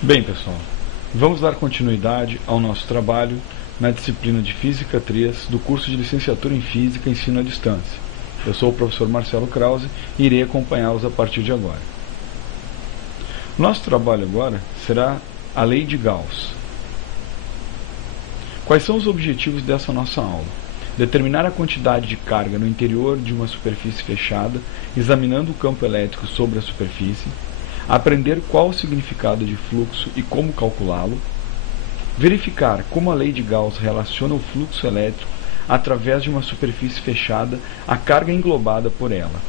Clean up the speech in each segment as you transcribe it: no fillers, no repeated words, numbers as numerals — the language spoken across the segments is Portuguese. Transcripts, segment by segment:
Bem, pessoal, vamos dar continuidade ao nosso trabalho na disciplina de Física 3 do curso de Licenciatura em Física Ensino à Distância. Eu sou o professor Marcelo Krause e irei acompanhá-los a partir de agora. Nosso trabalho agora será a Lei de Gauss. Quais são os objetivos dessa nossa aula? Determinar a quantidade de carga no interior de uma superfície fechada, examinando o campo elétrico sobre a superfície, aprender qual o significado de fluxo e como calculá-lo, verificar como a lei de Gauss relaciona o fluxo elétrico através de uma superfície fechada à carga englobada por ela.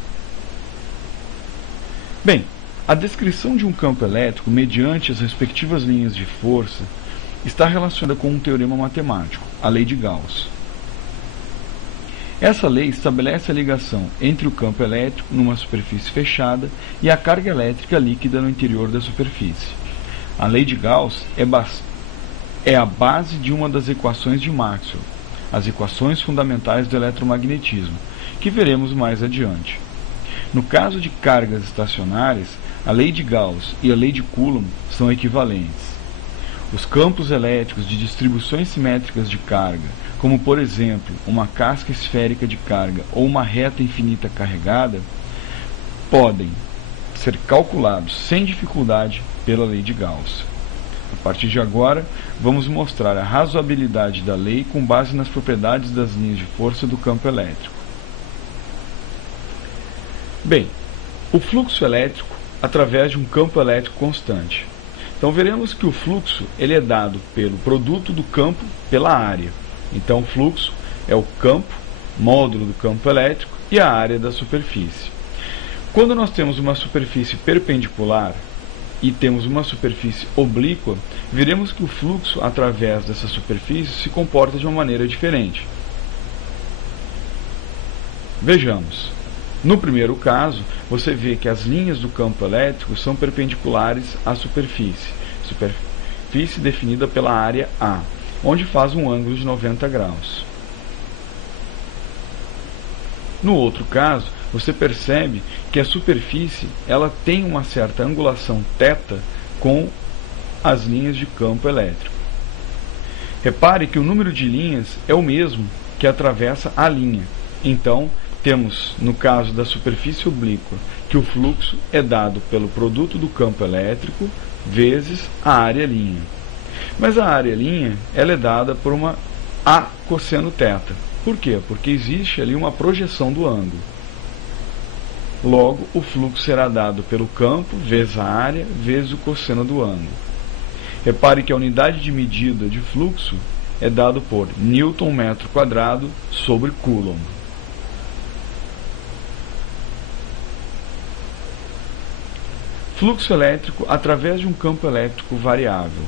Bem, a descrição de um campo elétrico mediante as respectivas linhas de força está relacionada com um teorema matemático, a lei de Gauss. Essa lei estabelece a ligação entre o campo elétrico numa superfície fechada e a carga elétrica líquida no interior da superfície. A lei de Gauss é a base de uma das equações de Maxwell, as equações fundamentais do eletromagnetismo, que veremos mais adiante. No caso de cargas estacionárias, a lei de Gauss e a lei de Coulomb são equivalentes. Os campos elétricos de distribuições simétricas de carga, como por exemplo uma casca esférica de carga ou uma reta infinita carregada, podem ser calculados sem dificuldade pela lei de Gauss. A partir de agora, vamos mostrar a razoabilidade da lei com base nas propriedades das linhas de força do campo elétrico. Bem, o fluxo elétrico através de um campo elétrico constante. Então veremos que o fluxo ele é dado pelo produto do campo pela área. Então o fluxo é o campo, módulo do campo elétrico e a área da superfície. Quando nós temos uma superfície perpendicular e temos uma superfície oblíqua, veremos que o fluxo através dessa superfície se comporta de uma maneira diferente. Vejamos. No primeiro caso, você vê que as linhas do campo elétrico são perpendiculares à superfície definida pela área A, onde faz um ângulo de 90 graus. No outro caso, você percebe que a superfície ela tem uma certa angulação θ com as linhas de campo elétrico. Repare que o número de linhas é o mesmo que atravessa a linha. Então, temos, no caso da superfície oblíqua, que o fluxo é dado pelo produto do campo elétrico vezes a área linha. Mas a área linha ela é dada por uma A cosseno θ. Por quê? Porque existe ali uma projeção do ângulo. Logo, o fluxo será dado pelo campo vezes a área vezes o cosseno do ângulo. Repare que a unidade de medida de fluxo é dado por Newton metro quadrado sobre Coulomb. Fluxo elétrico através de um campo elétrico variável.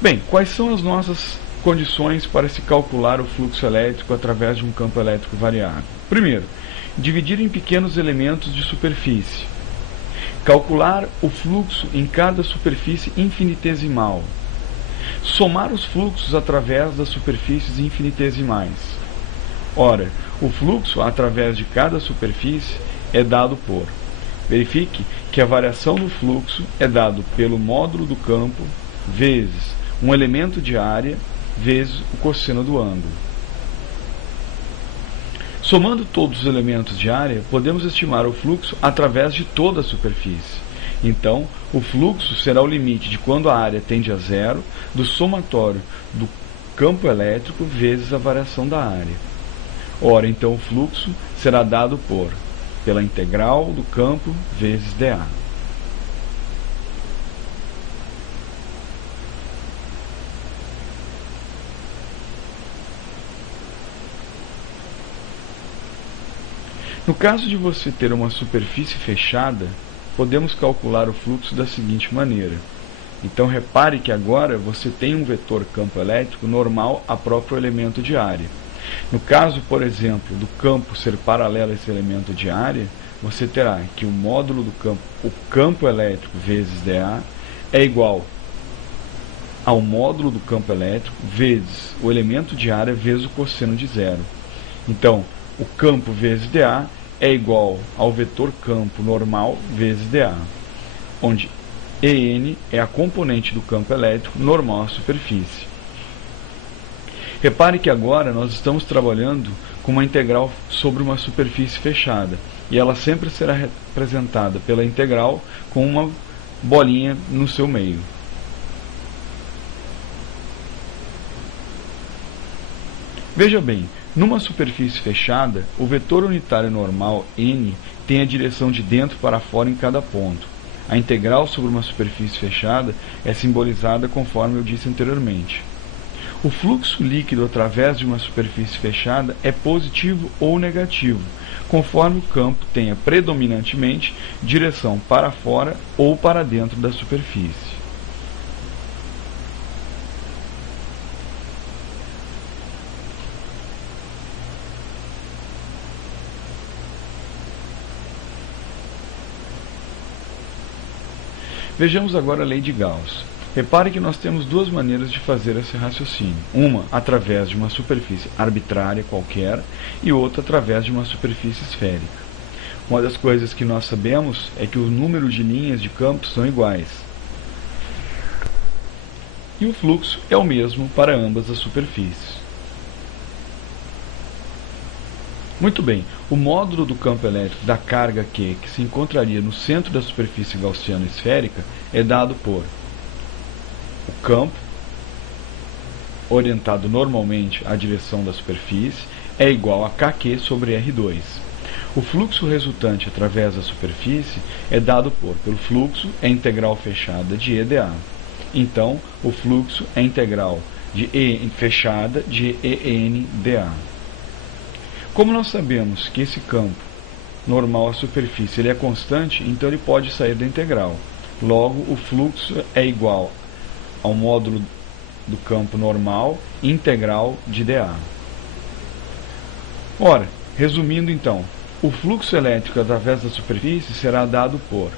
Bem, quais são as nossas condições para se calcular o fluxo elétrico através de um campo elétrico variável? Primeiro, dividir em pequenos elementos de superfície. Calcular o fluxo em cada superfície infinitesimal. Somar os fluxos através das superfícies infinitesimais. Ora, o fluxo através de cada superfície é dado por. Verifique que a variação do fluxo é dado pelo módulo do campo vezes um elemento de área vezes o cosseno do ângulo. Somando todos os elementos de área, podemos estimar o fluxo através de toda a superfície. Então, o fluxo será o limite de quando a área tende a zero do somatório do campo elétrico vezes a variação da área. Ora, então o fluxo será dado pela integral do campo vezes dA. No caso de você ter uma superfície fechada, podemos calcular o fluxo da seguinte maneira. Então repare que agora você tem um vetor campo elétrico normal a próprio elemento de área. No caso, por exemplo, do campo ser paralelo a esse elemento de área, você terá que o módulo do campo, o campo elétrico vezes dA, é igual ao módulo do campo elétrico vezes o elemento de área vezes o cosseno de zero. Então, o campo vezes dA é igual ao vetor campo normal vezes dA, onde EN é a componente do campo elétrico normal à superfície. Repare que agora nós estamos trabalhando com uma integral sobre uma superfície fechada, e ela sempre será representada pela integral com uma bolinha no seu meio. Veja bem, numa superfície fechada, o vetor unitário normal n tem a direção de dentro para fora em cada ponto. A integral sobre uma superfície fechada é simbolizada conforme eu disse anteriormente. O fluxo líquido através de uma superfície fechada é positivo ou negativo, conforme o campo tenha predominantemente direção para fora ou para dentro da superfície. Vejamos agora a lei de Gauss. Repare que nós temos duas maneiras de fazer esse raciocínio. Uma através de uma superfície arbitrária qualquer e outra através de uma superfície esférica. Uma das coisas que nós sabemos é que o número de linhas de campo são iguais. E o fluxo é o mesmo para ambas as superfícies. Muito bem, o módulo do campo elétrico da carga Q, que se encontraria no centro da superfície gaussiana esférica, é dado por o campo, orientado normalmente à direção da superfície, é igual a KQ sobre R2. O fluxo resultante através da superfície é dado pelo fluxo é integral fechada de EdA. Então, o fluxo é integral de E fechada de EN dA. Como nós sabemos que esse campo normal à superfície ele é constante, então ele pode sair da integral. Logo, o fluxo é igual ao módulo do campo normal integral de dA. Ora, resumindo então, o fluxo elétrico através da superfície será dado por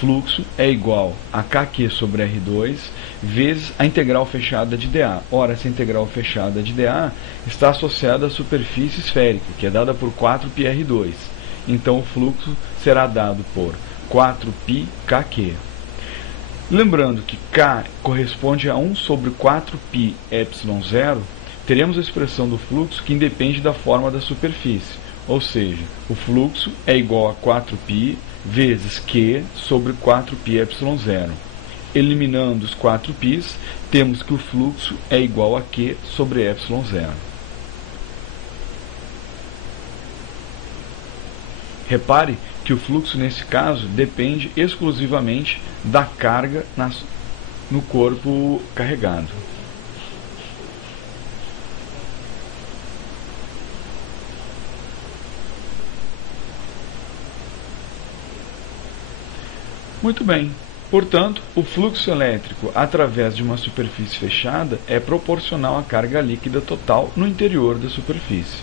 fluxo é igual a KQ sobre R2 vezes a integral fechada de dA. Ora, essa integral fechada de dA está associada à superfície esférica, que é dada por 4πr2. Então, o fluxo será dado por 4πkq. Lembrando que K corresponde a 1 sobre 4π ε0, teremos a expressão do fluxo que independe da forma da superfície, ou seja, o fluxo é igual a 4π vezes Q sobre 4π ε0. Eliminando os 4π's, temos que o fluxo é igual a Q sobre ε0. Repare que o fluxo, nesse caso, depende exclusivamente da carga no corpo carregado. Muito bem. Portanto, o fluxo elétrico através de uma superfície fechada é proporcional à carga líquida total no interior da superfície.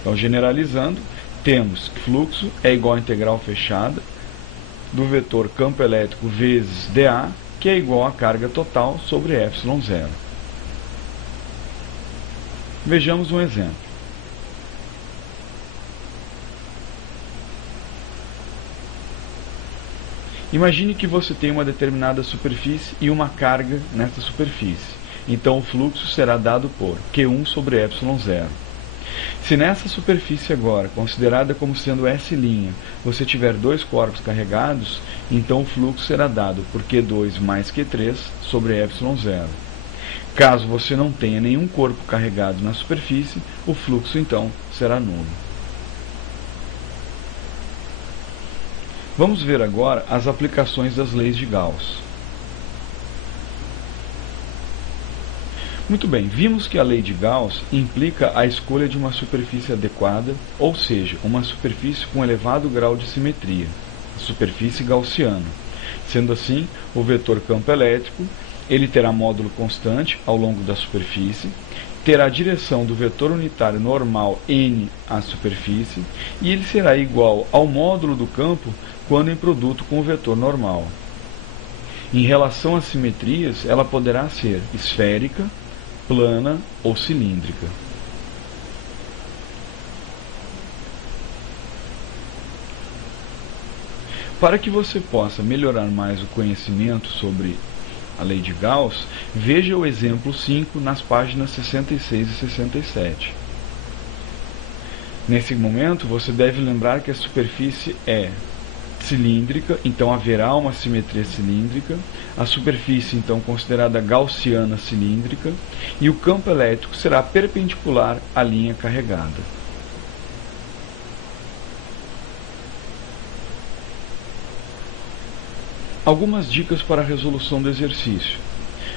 Então, generalizando, temos que fluxo é igual à integral fechada do vetor campo elétrico vezes dA, que é igual à carga total sobre ε0. Vejamos um exemplo. Imagine que você tem uma determinada superfície e uma carga nessa superfície. Então, o fluxo será dado por Q1 sobre ε0. Se nessa superfície agora, considerada como sendo S', você tiver dois corpos carregados, então o fluxo será dado por Q2 mais Q3 sobre ε0. Caso você não tenha nenhum corpo carregado na superfície, o fluxo então será nulo. Vamos ver agora as aplicações das leis de Gauss. Muito bem, vimos que a lei de Gauss implica a escolha de uma superfície adequada, ou seja, uma superfície com elevado grau de simetria, a superfície gaussiana. Sendo assim, o vetor campo elétrico ele terá módulo constante ao longo da superfície, terá a direção do vetor unitário normal n à superfície, e ele será igual ao módulo do campo quando em produto com o vetor normal. Em relação às simetrias, ela poderá ser esférica, plana ou cilíndrica. Para que você possa melhorar mais o conhecimento sobre a lei de Gauss, veja o exemplo 5 nas páginas 66 e 67. Nesse momento, você deve lembrar que a superfície é cilíndrica, então haverá uma simetria cilíndrica, a superfície então considerada gaussiana cilíndrica, e o campo elétrico será perpendicular à linha carregada. Algumas dicas para a resolução do exercício.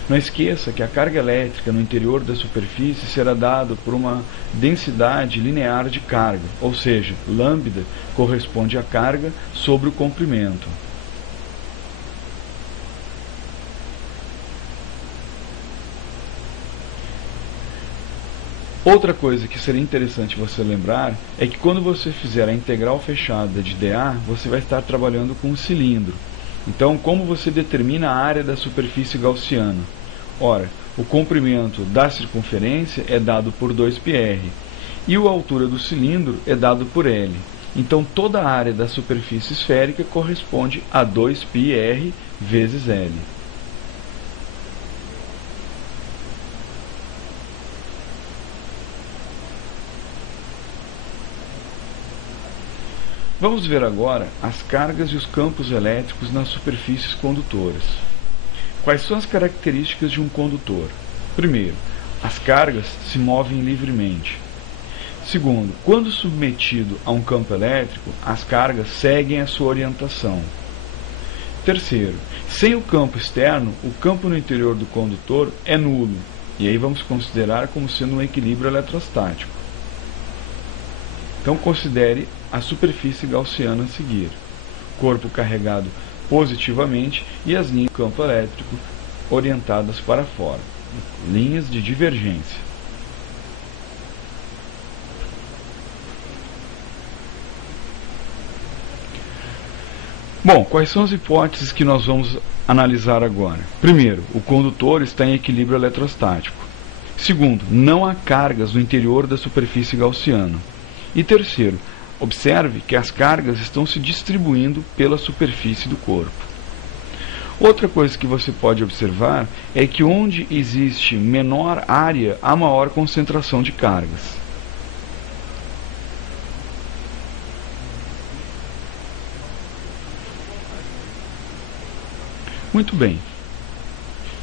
Não esqueça que a carga elétrica no interior da superfície será dada por uma densidade linear de carga, ou seja, lambda corresponde à carga sobre o comprimento. Outra coisa que seria interessante você lembrar é que quando você fizer a integral fechada de dA, você vai estar trabalhando com um cilindro. Então, como você determina a área da superfície gaussiana? Ora, o comprimento da circunferência é dado por 2πr e a altura do cilindro é dado por L. Então, toda a área da superfície esférica corresponde a 2πr vezes L. Vamos ver agora as cargas e os campos elétricos nas superfícies condutoras. Quais são as características de um condutor? Primeiro, as cargas se movem livremente. Segundo, quando submetido a um campo elétrico, as cargas seguem a sua orientação. Terceiro, sem o campo externo, o campo no interior do condutor é nulo, e aí vamos considerar como sendo um equilíbrio eletrostático. Então considere a superfície gaussiana a seguir. Corpo carregado positivamente e as linhas do campo elétrico orientadas para fora. Linhas de divergência. Bom, quais são as hipóteses que nós vamos analisar agora? Primeiro, o condutor está em equilíbrio eletrostático. Segundo, não há cargas no interior da superfície gaussiana. E terceiro, observe que as cargas estão se distribuindo pela superfície do corpo. Outra coisa que você pode observar é que onde existe menor área, há maior concentração de cargas. Muito bem.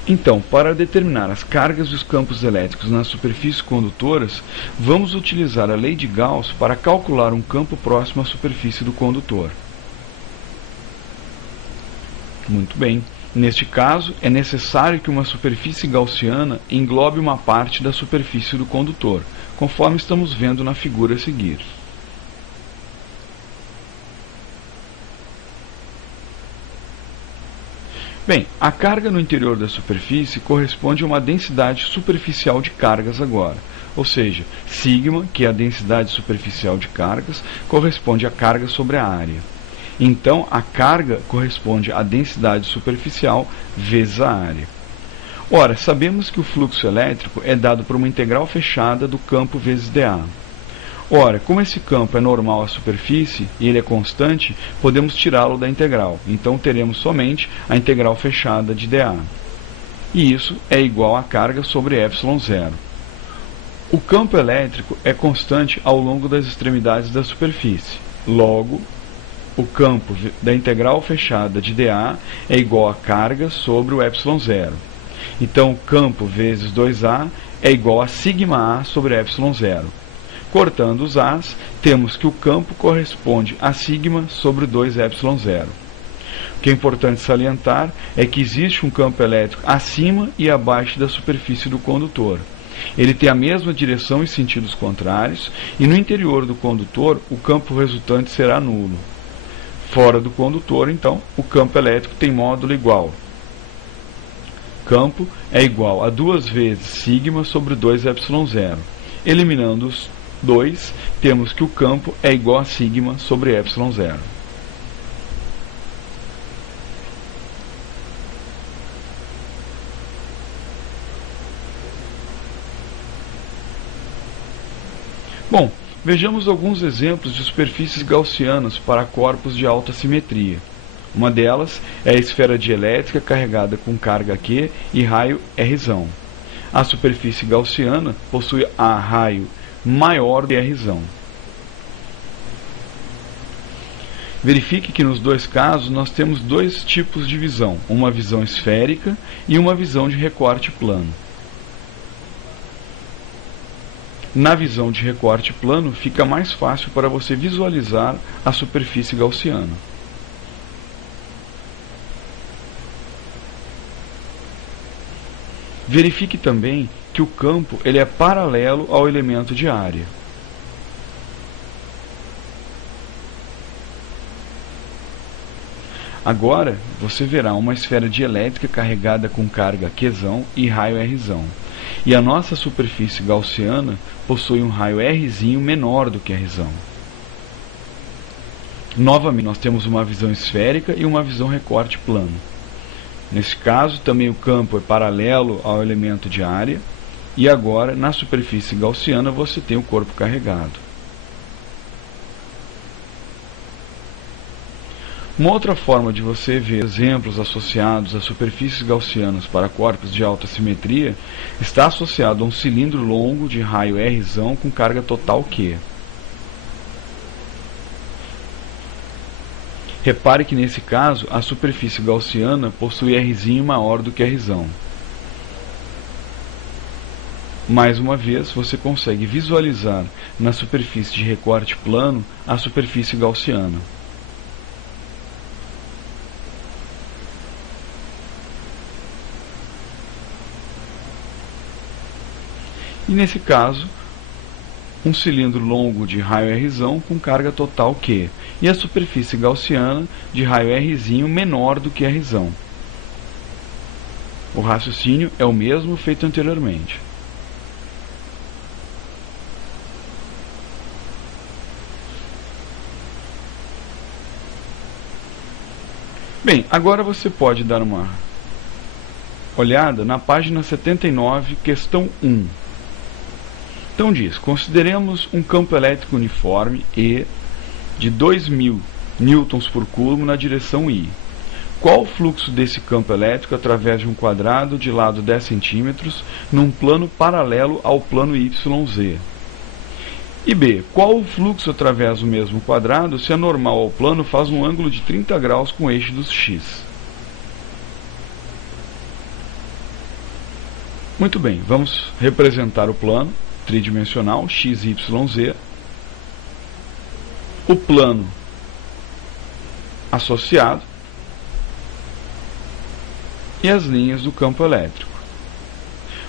Então, para determinar as cargas e os campos elétricos nas superfícies condutoras, vamos utilizar a lei de Gauss para calcular um campo próximo à superfície do condutor. Muito bem. Neste caso, é necessário que uma superfície gaussiana englobe uma parte da superfície do condutor, conforme estamos vendo na figura a seguir. Bem, a carga no interior da superfície corresponde a uma densidade superficial de cargas agora, ou seja, sigma, que é a densidade superficial de cargas, corresponde à carga sobre a área. Então, a carga corresponde à densidade superficial vezes a área. Ora, sabemos que o fluxo elétrico é dado por uma integral fechada do campo vezes dA. Ora, como esse campo é normal à superfície e ele é constante, podemos tirá-lo da integral. Então teremos somente a integral fechada de dA. E isso é igual à carga sobre ε0. O campo elétrico é constante ao longo das extremidades da superfície. Logo, o campo da integral fechada de dA é igual à carga sobre o ε0. Então, o campo vezes 2A é igual a σA sobre ε0. Cortando os A's, temos que o campo corresponde a sigma sobre 2ε0. O que é importante salientar é que existe um campo elétrico acima e abaixo da superfície do condutor. Ele tem a mesma direção e sentidos contrários, e no interior do condutor, o campo resultante será nulo. Fora do condutor, então, o campo elétrico tem módulo igual. Campo é igual a 2 vezes sigma sobre 2ε0. Eliminando os 2, temos que o campo é igual a sigma sobre ε0. Bom, vejamos alguns exemplos de superfícies gaussianas para corpos de alta simetria. Uma delas é a esfera dielétrica carregada com carga Q e raio R. A superfície gaussiana possui a raio maior do que R. Verifique que nos dois casos nós temos dois tipos de visão, uma visão esférica e uma visão de recorte plano. Na visão de recorte plano fica mais fácil para você visualizar a superfície gaussiana. Verifique também que o campo ele é paralelo ao elemento de área. Agora, você verá uma esfera dielétrica carregada com carga Q e raio R. E a nossa superfície gaussiana possui um raio R menor do que R. Novamente, nós temos uma visão esférica e uma visão recorte plano. Nesse caso, também o campo é paralelo ao elemento de área. E agora, na superfície gaussiana, você tem o corpo carregado. Uma outra forma de você ver exemplos associados a superfícies gaussianas para corpos de alta simetria está associado a um cilindro longo de raio R com carga total Q. Repare que nesse caso a superfície gaussiana possui R maior do que R. Mais uma vez, você consegue visualizar na superfície de recorte plano a superfície gaussiana. E nesse caso, um cilindro longo de raio R com carga total Q, e a superfície gaussiana de raio R menor do que R. O raciocínio é o mesmo feito anteriormente. Bem, agora você pode dar uma olhada na página 79, questão 1. Então diz, consideremos um campo elétrico uniforme E de 2.000 newtons por coulomb na direção I. Qual o fluxo desse campo elétrico através de um quadrado de lado 10 cm num plano paralelo ao plano YZ? E B, qual o fluxo através do mesmo quadrado se a normal ao plano faz um ângulo de 30 graus com o eixo dos X? Muito bem, vamos representar o plano tridimensional XYZ, o plano associado e as linhas do campo elétrico.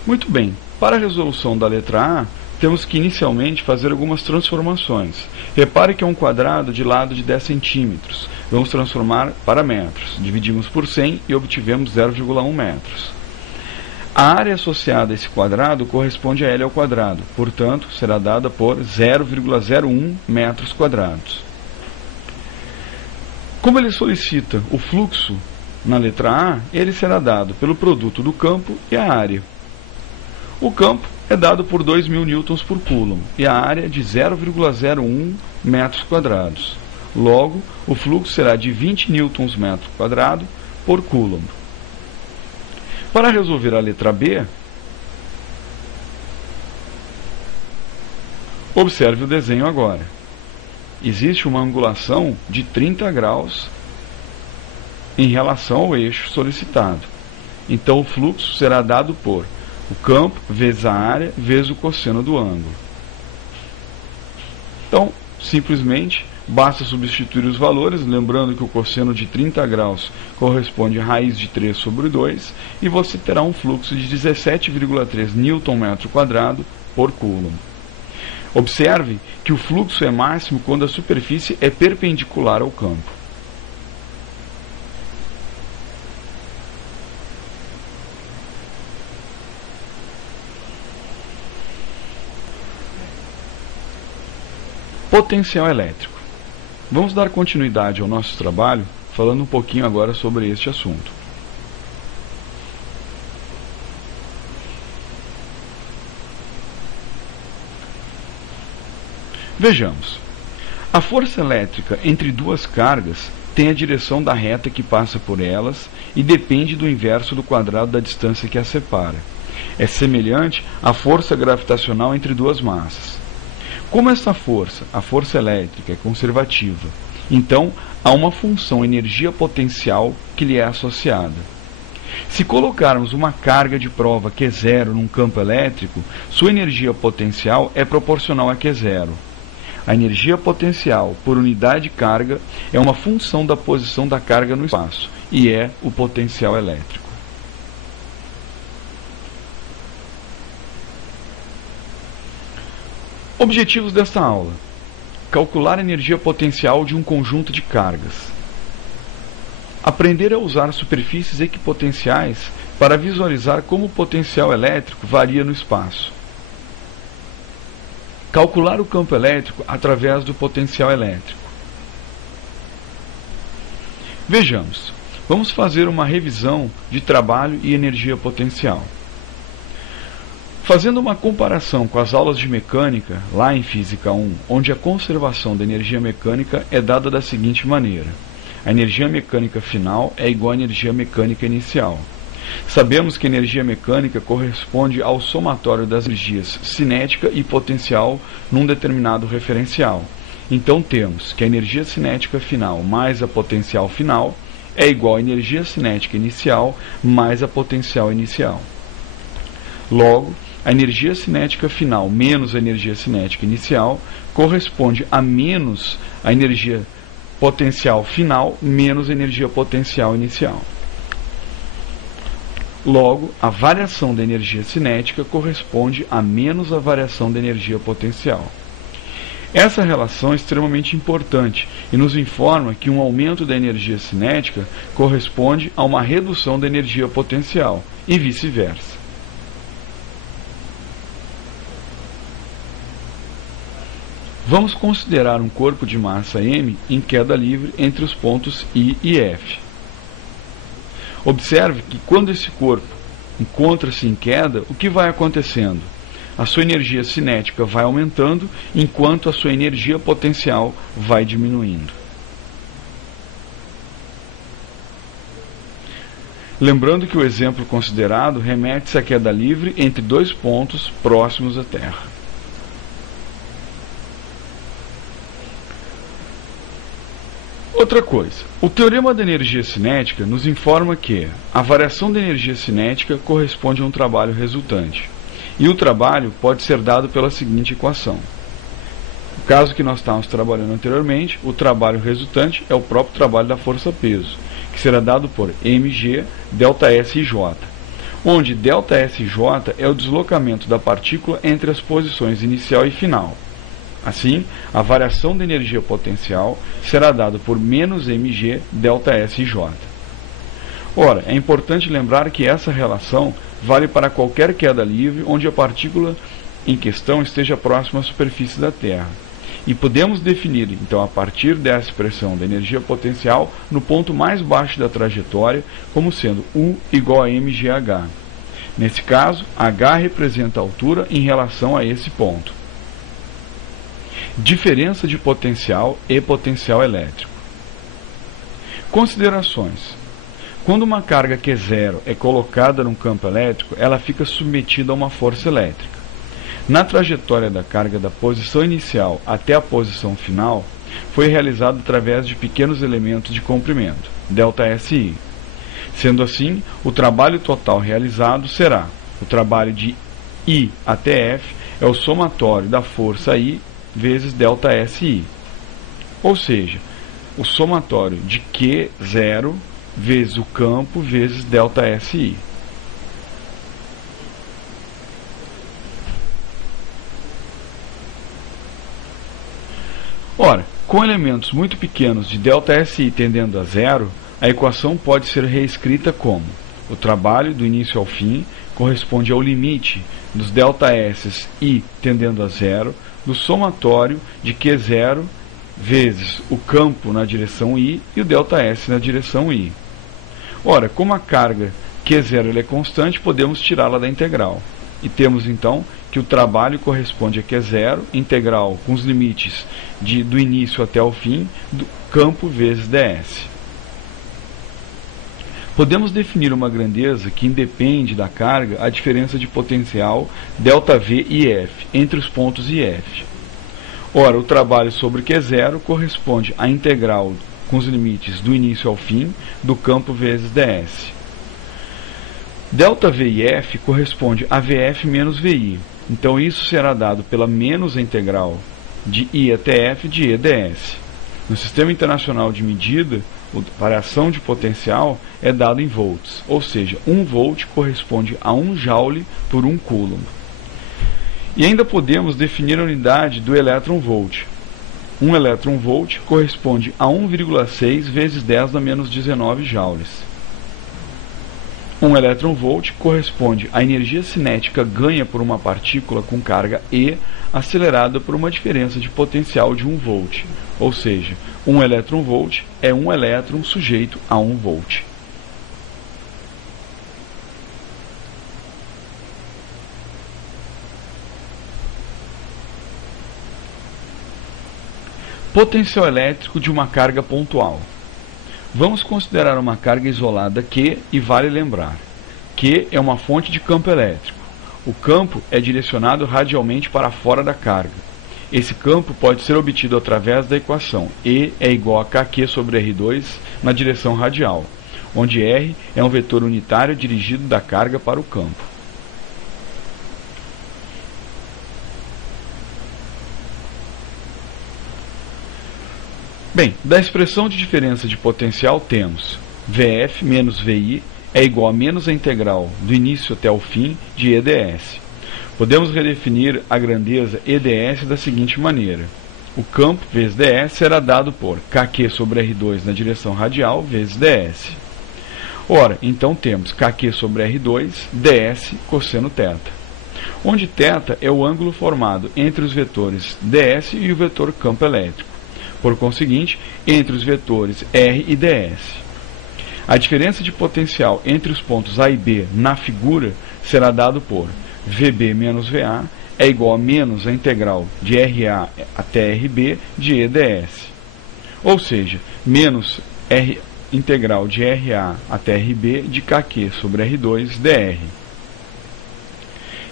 Muito bem, para a resolução da letra A, temos que inicialmente fazer algumas transformações. Repare que é um quadrado de lado de 10 centímetros. Vamos transformar para metros. Dividimos por 100 e obtivemos 0,1 metros. A área associada a esse quadrado corresponde a L ao quadrado, portanto, será dada por 0,01 metros quadrados. Como ele solicita o fluxo na letra A, ele será dado pelo produto do campo e a área. O campo é dado por 2.000 newtons por coulomb e a área de 0,01 metros quadrados. Logo, o fluxo será de 20 newtons metro quadrado por coulomb. Para resolver a letra B, observe o desenho agora. Existe uma angulação de 30 graus em relação ao eixo solicitado. Então o fluxo será dado por o campo vezes a área vezes o cosseno do ângulo. Então, simplesmente, basta substituir os valores, lembrando que o cosseno de 30 graus corresponde a raiz de 3 sobre 2, e você terá um fluxo de 17,3 Nm² por coulomb. Observe que o fluxo é máximo quando a superfície é perpendicular ao campo. Potencial elétrico. Vamos dar continuidade ao nosso trabalho, falando um pouquinho agora sobre este assunto. Vejamos. A força elétrica entre duas cargas tem a direção da reta que passa por elas e depende do inverso do quadrado da distância que as separa. É semelhante à força gravitacional entre duas massas. Como esta força, a força elétrica, é conservativa, então há uma função energia potencial que lhe é associada. Se colocarmos uma carga de prova Q0 num campo elétrico, sua energia potencial é proporcional a Q0. A energia potencial por unidade de carga é uma função da posição da carga no espaço e é o potencial elétrico. Objetivos desta aula: calcular a energia potencial de um conjunto de cargas. Aprender a usar superfícies equipotenciais para visualizar como o potencial elétrico varia no espaço. Calcular o campo elétrico através do potencial elétrico. Vejamos, vamos fazer uma revisão de trabalho e energia potencial. Fazendo uma comparação com as aulas de mecânica, lá em Física 1, onde a conservação da energia mecânica é dada da seguinte maneira: a energia mecânica final é igual à energia mecânica inicial. Sabemos que a energia mecânica corresponde ao somatório das energias cinética e potencial num determinado referencial. Então temos que a energia cinética final mais a potencial final é igual à energia cinética inicial mais a potencial inicial. Logo, a energia cinética final menos a energia cinética inicial corresponde a menos a energia potencial final menos energia potencial inicial. Logo, a variação da energia cinética corresponde a menos a variação da energia potencial. Essa relação é extremamente importante e nos informa que um aumento da energia cinética corresponde a uma redução da energia potencial e vice-versa. Vamos considerar um corpo de massa m em queda livre entre os pontos I e F. Observe que quando esse corpo encontra-se em queda, o que vai acontecendo? A sua energia cinética vai aumentando, enquanto a sua energia potencial vai diminuindo. Lembrando que o exemplo considerado remete-se à queda livre entre dois pontos próximos à Terra. Outra coisa, o teorema da energia cinética nos informa que a variação da energia cinética corresponde a um trabalho resultante. E o trabalho pode ser dado pela seguinte equação. No caso que nós estávamos trabalhando anteriormente, o trabalho resultante é o próprio trabalho da força-peso, que será dado por mg ΔSJ, onde ΔSJ é o deslocamento da partícula entre as posições inicial e final. Assim, a variação da energia potencial será dada por menos mg ΔSJ. Ora, é importante lembrar que essa relação vale para qualquer queda livre onde a partícula em questão esteja próxima à superfície da Terra. E podemos definir, então, a partir dessa expressão da energia potencial no ponto mais baixo da trajetória como sendo U igual a mgh. Nesse caso, h representa a altura em relação a esse ponto. Diferença de potencial e potencial elétrico. Considerações. Quando uma carga Q0 é colocada num campo elétrico, ela fica submetida a uma força elétrica. Na trajetória da carga da posição inicial até a posição final, foi realizada através de pequenos elementos de comprimento, ΔSI. Sendo assim, o trabalho total realizado será: o trabalho de I até F é o somatório da força I vezes ΔSI. Ou seja, o somatório de Q0 vezes o campo vezes ΔSI. Ora, com elementos muito pequenos de ΔSI tendendo a zero, a equação pode ser reescrita como: o trabalho do início ao fim corresponde ao limite dos ΔS I tendendo a zero do somatório de Q0 vezes o campo na direção I e o ΔS na direção I. Ora, como a carga Q0 é constante, podemos tirá-la da integral. E temos então que o trabalho corresponde a Q0, integral com os limites do início até o fim, do campo vezes ds. Podemos definir uma grandeza que independe da carga a diferença de potencial ΔV e F entre os pontos I e F. Ora, o trabalho sobre Q0 corresponde à integral com os limites do início ao fim do campo vezes ds. ΔV e F corresponde a VF menos VI. Então isso será dado pela menos a integral de I até F de E ds. No Sistema Internacional de Medida, a variação de potencial é dado em volts, ou seja, 1 volt corresponde a 1 joule por 1 coulomb. E ainda podemos definir a unidade do elétron-volt. 1 elétron-volt corresponde a 1,6 vezes 10 a menos 19 joules. 1 elétron-volt corresponde à energia cinética ganha por uma partícula com carga E acelerada por uma diferença de potencial de 1 volt, ou seja, 1 elétron-volt é 1 elétron sujeito a 1 volt. Potencial elétrico de uma carga pontual. Vamos considerar uma carga isolada Q e vale lembrar: Q é uma fonte de campo elétrico. O campo é direcionado radialmente para fora da carga. Esse campo pode ser obtido através da equação E é igual a kq sobre R2 na direção radial, onde R é um vetor unitário dirigido da carga para o campo. Bem, da expressão de diferença de potencial temos VF menos VI é igual a menos a integral do início até o fim de EDS. Podemos redefinir a grandeza EDS da seguinte maneira: o campo vezes ds será dado por kq sobre R2 na direção radial vezes ds. Ora, então temos kq sobre R2 ds cosseno θ, onde θ é o ângulo formado entre os vetores ds e o vetor campo elétrico. Por conseguinte, entre os vetores R e ds. A diferença de potencial entre os pontos A e B na figura será dado por VB menos VA é igual a menos a integral de RA até RB de EDS. Ou seja, menos integral de RA até RB de KQ sobre R2 dr.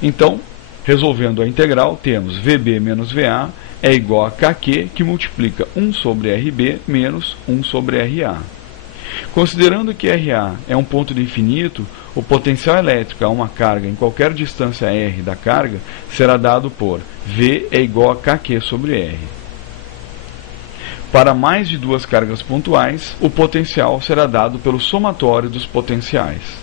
Então, resolvendo a integral, temos VB menos VA é igual a KQ, que multiplica 1 sobre RB menos 1 sobre RA. Considerando que RA é um ponto de infinito, o potencial elétrico a uma carga em qualquer distância R da carga será dado por V é igual a KQ sobre R. Para mais de duas cargas pontuais, o potencial será dado pelo somatório dos potenciais.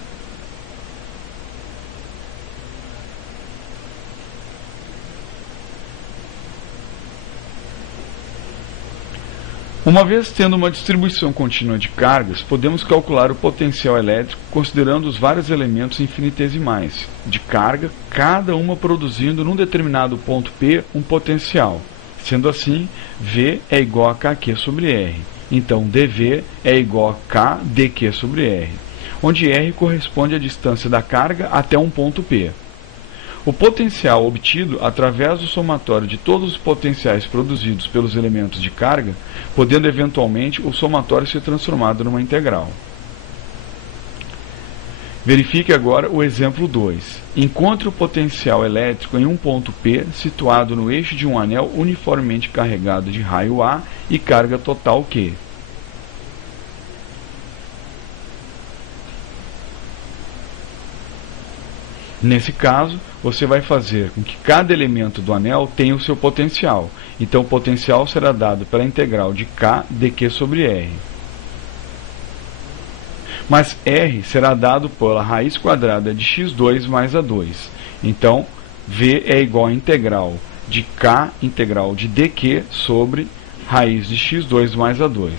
Uma vez tendo uma distribuição contínua de cargas, podemos calcular o potencial elétrico considerando os vários elementos infinitesimais de carga, cada uma produzindo num determinado ponto P um potencial. Sendo assim, V é igual a KQ sobre R. Então, dV é igual a K dQ sobre R, onde R corresponde à distância da carga até um ponto P. O potencial obtido através do somatório de todos os potenciais produzidos pelos elementos de carga, podendo eventualmente o somatório ser transformado numa integral. Verifique agora o exemplo 2. Encontre o potencial elétrico em um ponto P situado no eixo de um anel uniformemente carregado de raio A e carga total Q. Nesse caso, você vai fazer com que cada elemento do anel tenha o seu potencial. Então, o potencial será dado pela integral de K dQ sobre R. Mas R será dado pela raiz quadrada de x2 mais A2. Então, V é igual a integral de K integral de dQ sobre raiz de x2 mais A2.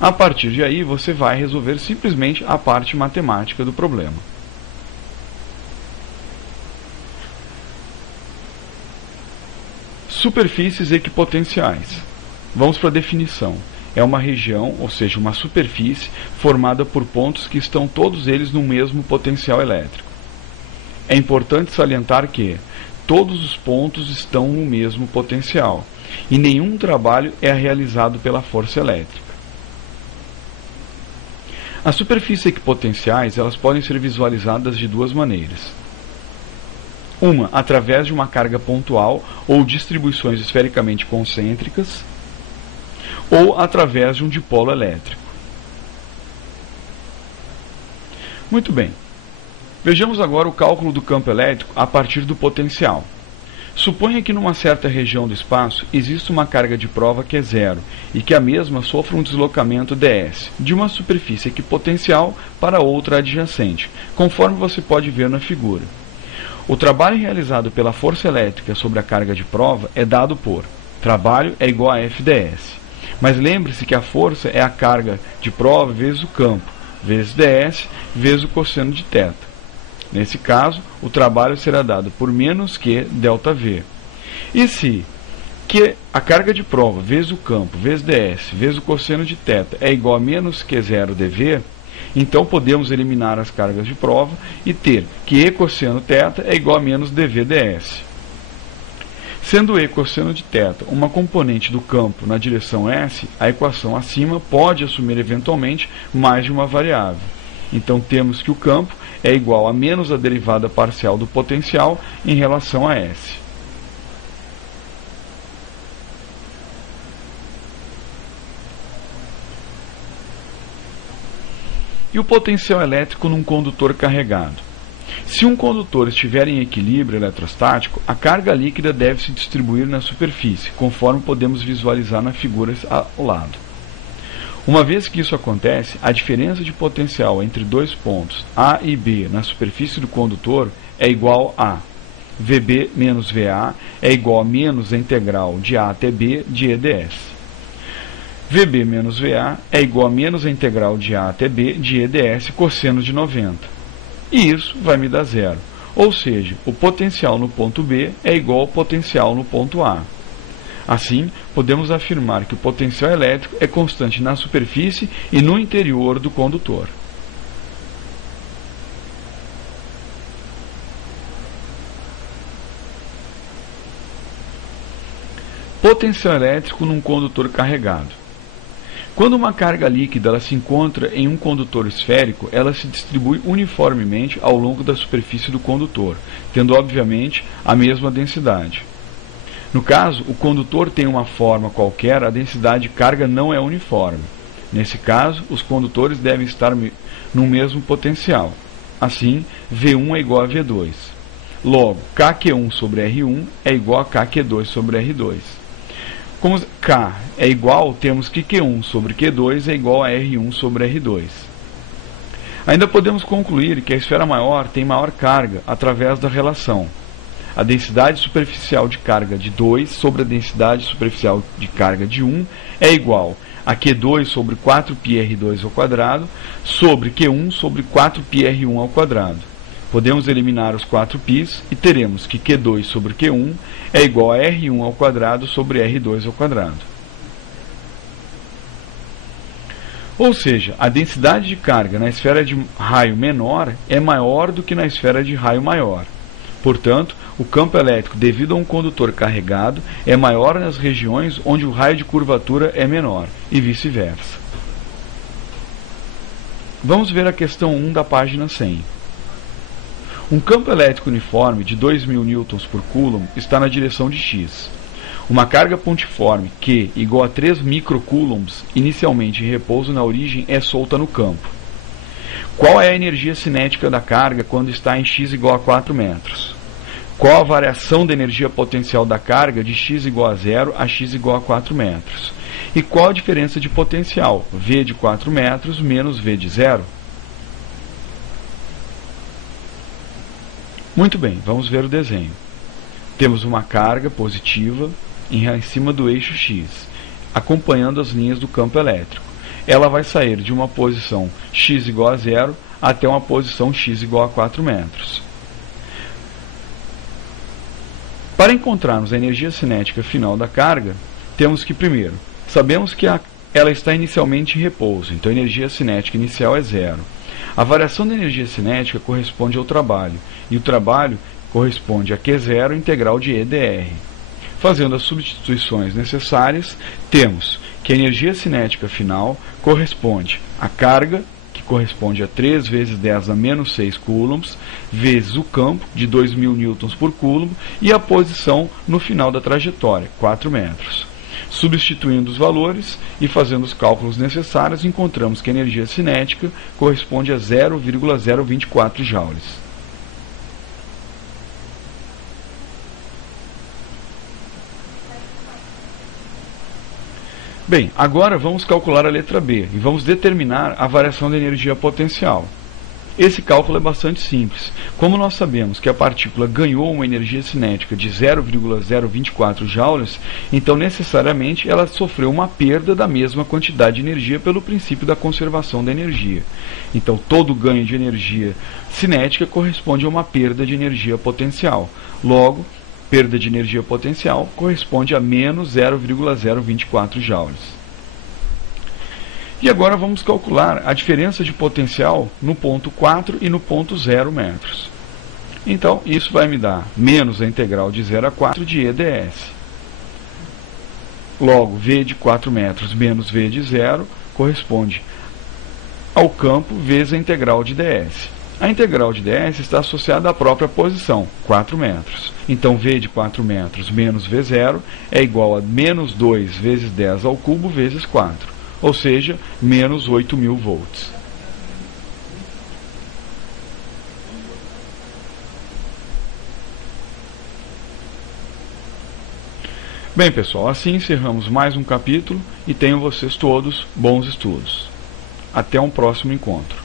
A partir de aí, você vai resolver simplesmente a parte matemática do problema. Superfícies equipotenciais. Vamos para a definição. É uma região, ou seja, uma superfície, formada por pontos que estão todos eles no mesmo potencial elétrico. é importante salientar que todos os pontos estão no mesmo potencial e nenhum trabalho é realizado pela força elétrica. As superfícies equipotenciais elas podem ser visualizadas de duas maneiras. Uma, através de uma carga pontual ou distribuições esfericamente concêntricas, ou através de um dipolo elétrico. Muito bem. Vejamos agora o cálculo do campo elétrico a partir do potencial. Suponha que numa certa região do espaço existe uma carga de prova que é zero e que a mesma sofra um deslocamento ds, de uma superfície equipotencial para outra adjacente, conforme você pode ver na figura. O trabalho realizado pela força elétrica sobre a carga de prova é dado por trabalho é igual a FDS. Mas lembre-se que a força é a carga de prova vezes o campo, vezes ds, vezes o cosseno de θ. Nesse caso, o trabalho será dado por menos que ΔV. E se que a carga de prova vezes o campo, vezes ds, vezes o cosseno de θ é igual a menos que 0 dV, então podemos eliminar as cargas de prova e ter que E cosseno θ é igual a menos dV ds. Sendo E cosseno de θ uma componente do campo na direção S, a equação acima pode assumir eventualmente mais de uma variável. Então temos que o campo é igual a menos a derivada parcial do potencial em relação a S. E o potencial elétrico num condutor carregado? Se um condutor estiver em equilíbrio eletrostático, a carga líquida deve se distribuir na superfície, conforme podemos visualizar na figura ao lado. Uma vez que isso acontece, a diferença de potencial entre dois pontos A e B na superfície do condutor é igual a VB menos VA é igual a menos a integral de A até B de EDS. VB menos VA é igual a menos a integral de A até B de EDS cosseno de 90. E isso vai me dar zero. Ou seja, o potencial no ponto B é igual ao potencial no ponto A. Assim, podemos afirmar que o potencial elétrico é constante na superfície e no interior do condutor. Potencial elétrico num condutor carregado. Quando uma carga líquida ela se encontra em um condutor esférico, ela se distribui uniformemente ao longo da superfície do condutor, tendo obviamente a mesma densidade. No caso, o condutor tem uma forma qualquer, a densidade de carga não é uniforme. Nesse caso, os condutores devem estar no mesmo potencial. Assim, V1 é igual a V2. Logo, KQ1 sobre R1 é igual a KQ2 sobre R2. Como K é igual, temos que Q1 sobre Q2 é igual a R1 sobre R2. Ainda podemos concluir que a esfera maior tem maior carga através da relação. A densidade superficial de carga de 2 sobre a densidade superficial de carga de 1 é igual a Q2 sobre 4πr2 ao quadrado sobre Q1 sobre 4πr1 ao quadrado. Podemos eliminar os 4πs e teremos que Q2 sobre Q1 é igual a R1 ao quadrado sobre R2 ao quadrado. Ou seja, a densidade de carga na esfera de raio menor é maior do que na esfera de raio maior. Portanto, o campo elétrico devido a um condutor carregado é maior nas regiões onde o raio de curvatura é menor, e vice-versa. Vamos ver a questão 1 da página 100. Um campo elétrico uniforme de 2.000 newtons por coulomb está na direção de x. Uma carga pontiforme Q igual a 3 microcoulombs, inicialmente em repouso na origem, é solta no campo. Qual é a energia cinética da carga quando está em x igual a 4 metros? Qual a variação da energia potencial da carga de x igual a 0 a x igual a 4 metros? E qual a diferença de potencial, V de 4 metros menos V de 0? Muito bem, vamos ver o desenho. Temos uma carga positiva em cima do eixo x, acompanhando as linhas do campo elétrico. Ela vai sair de uma posição x igual a 0 até uma posição x igual a 4 metros. Para encontrarmos a energia cinética final da carga, temos que, primeiro, sabemos que ela está inicialmente em repouso, então a energia cinética inicial é 0. A variação da energia cinética corresponde ao trabalho, e o trabalho corresponde a Q0 integral de E dr. Fazendo as substituições necessárias, temos que a energia cinética final corresponde à carga, que corresponde a 3 vezes 10 a menos 6 coulombs, vezes o campo, de 2.000 newtons por coulomb, e a posição no final da trajetória, 4 metros. Substituindo os valores e fazendo os cálculos necessários, encontramos que a energia cinética corresponde a 0,024 joules. Bem, agora vamos calcular a letra B e vamos determinar a variação da energia potencial. Esse cálculo é bastante simples. Como nós sabemos que a partícula ganhou uma energia cinética de 0,024 joules, então necessariamente ela sofreu uma perda da mesma quantidade de energia pelo princípio da conservação da energia. Então todo ganho de energia cinética corresponde a uma perda de energia potencial. Logo, perda de energia potencial corresponde a menos 0,024 joules. E agora vamos calcular a diferença de potencial no ponto 4 e no ponto 0 metros. Então, isso vai me dar menos a integral de 0 a 4 de E ds. Logo, V de 4 metros menos V de 0 corresponde ao campo vezes a integral de ds. A integral de ds está associada à própria posição, 4 metros. Então, V de 4 metros menos V0 é igual a menos 2 vezes 10 ao cubo vezes 4. Ou seja, menos 8.000 volts. Bem, pessoal, assim encerramos mais um capítulo e tenham vocês todos bons estudos. Até um próximo encontro.